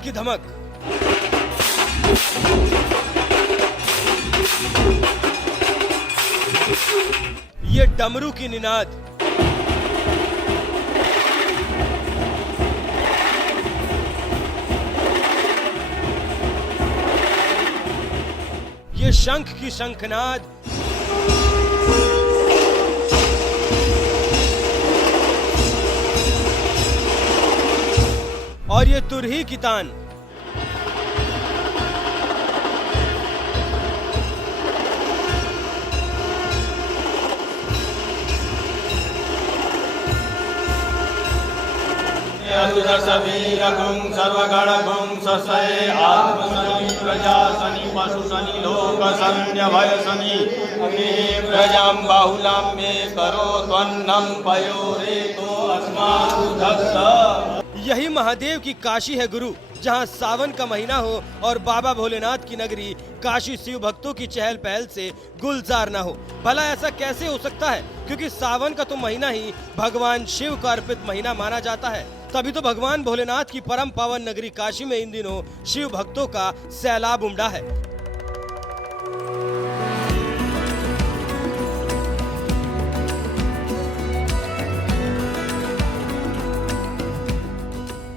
की धमक, ये डमरू की निनाद, ये शंख की शंखनाद, और ये तुरही की तान। सर्वगणगुं ससये आत्मशनि प्रजाशनि पशुशनि लोकशन्यभयशनि अग्निः प्रजां बाहुलां मे करो त्वन्नं पयोरेतो अस्मासु दत्त। यही महादेव की काशी है गुरु, जहां सावन का महीना हो और बाबा भोलेनाथ की नगरी काशी शिव भक्तों की चहल पहल से गुलजार ना हो। भला ऐसा कैसे हो सकता है? क्योंकि सावन का तो महीना ही भगवान शिव का अर्पित महीना माना जाता है। तभी तो भगवान भोलेनाथ की परम पावन नगरी काशी में इन दिनों शिव भक्तों का सैलाब उमड़ा है।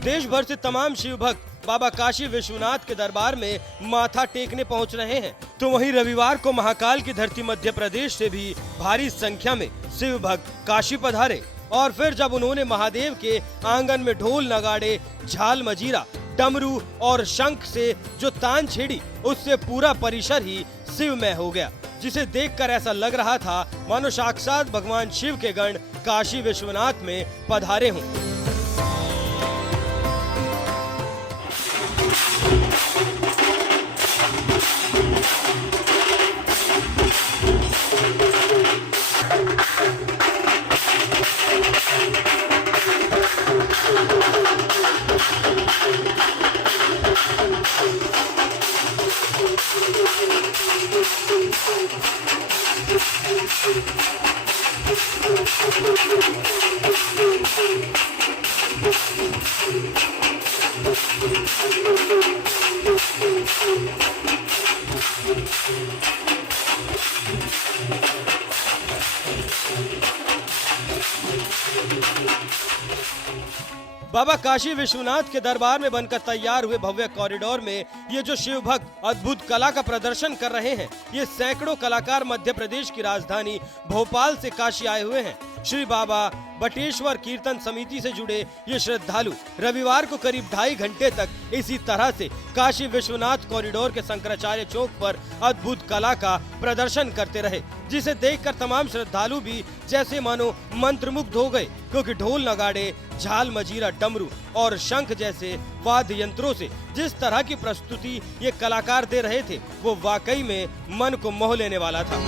देश भर से तमाम शिव भक्त बाबा काशी विश्वनाथ के दरबार में माथा टेकने पहुंच रहे हैं। तो वहीं रविवार को महाकाल की धरती मध्य प्रदेश से भी भारी संख्या में शिव भक्त काशी पधारे। और फिर जब उन्होंने महादेव के आंगन में ढोल नगाड़े, झाल मजीरा, डमरू और शंख से जो तान छेड़ी, उससे पूरा परिसर ही शिवमय हो गया, जिसे देखकर ऐसा लग रहा था मानो साक्षात भगवान शिव के गण काशी विश्वनाथ में पधारे हों। बाबा काशी विश्वनाथ के दरबार में बनकर तैयार हुए भव्य कॉरिडोर में ये जो शिव भक्त अद्भुत कला का प्रदर्शन कर रहे हैं, ये सैकड़ों कलाकार मध्य प्रदेश की राजधानी भोपाल से काशी आए हुए हैं। श्री बाबा बटेश्वर कीर्तन समिति से जुड़े ये श्रद्धालु रविवार को करीब 2.5 घंटे तक इसी तरह से काशी विश्वनाथ कॉरिडोर के शंकराचार्य चौक पर अद्भुत कला का प्रदर्शन करते रहे, जिसे देखकर तमाम श्रद्धालु भी जैसे मानो मंत्रमुग्ध हो गए, क्योंकि ढोल नगाड़े, झाल मजीरा, डमरू और शंख जैसे वाद्य यंत्रों से जिस तरह की प्रस्तुति ये कलाकार दे रहे थे, वो वाकई में मन को मोह लेने वाला था।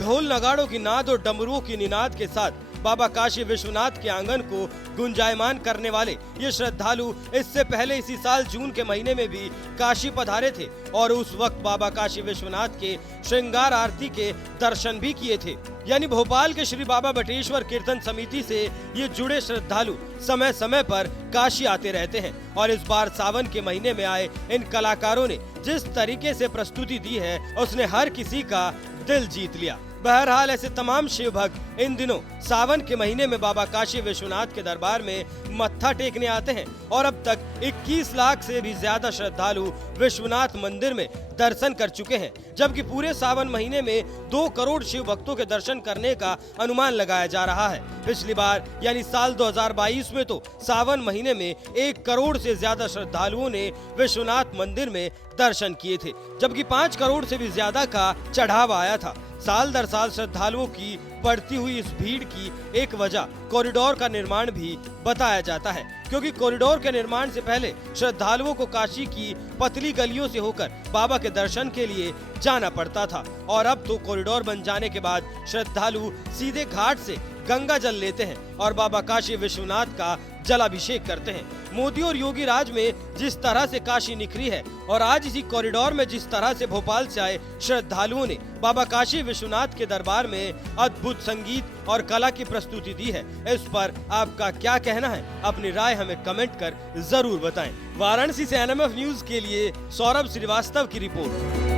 ढोल नगाड़ों की नाद और डमरुओं की निनाद के साथ बाबा काशी विश्वनाथ के आंगन को गुंजायमान करने वाले ये श्रद्धालु इससे पहले इसी साल जून के महीने में भी काशी पधारे थे और उस वक्त बाबा काशी विश्वनाथ के श्रृंगार आरती के दर्शन भी किए थे। यानी भोपाल के श्री बाबा बटेश्वर कीर्तन समिति से ये जुड़े श्रद्धालु समय समय पर काशी आते रहते हैं और इस बार सावन के महीने में आए इन कलाकारों ने जिस तरीके से प्रस्तुति दी है उसने हर किसी का दिल जीत लिया। बहरहाल ऐसे तमाम शिव भक्त इन दिनों सावन के महीने में बाबा काशी विश्वनाथ के दरबार में मत्था टेकने आते हैं और अब तक 21 लाख से भी ज्यादा श्रद्धालु विश्वनाथ मंदिर में दर्शन कर चुके हैं, जबकि पूरे सावन महीने में 2 करोड़ शिव भक्तों के दर्शन करने का अनुमान लगाया जा रहा है। पिछली बार यानी साल 2022 में तो सावन महीने में 1 करोड़ से ज्यादा श्रद्धालुओं ने विश्वनाथ मंदिर में दर्शन किए थे, जबकि 5 करोड़ से भी ज्यादा का चढ़ाव आया था। साल दर साल श्रद्धालुओं की बढ़ती हुई इस भीड़ की एक वजह कॉरिडोर का निर्माण भी बताया जाता है, क्योंकि कॉरिडोर के निर्माण से पहले श्रद्धालुओं को काशी की पतली गलियों से होकर बाबा के दर्शन के लिए जाना पड़ता था और अब तो कॉरिडोर बन जाने के बाद श्रद्धालु सीधे घाट से गंगा जल लेते हैं और बाबा काशी विश्वनाथ का जलाभिषेक करते हैं। मोदी और योगी राज में जिस तरह से काशी निखरी है और आज इसी कॉरिडोर में जिस तरह से भोपाल से आए श्रद्धालुओं ने बाबा काशी विश्वनाथ के दरबार में अद्भुत संगीत और कला की प्रस्तुति दी है, इस पर आपका क्या कहना है? अपनी राय हमें कमेंट कर जरूर बताएं। वाराणसी से NMF न्यूज के लिए सौरभ श्रीवास्तव की रिपोर्ट।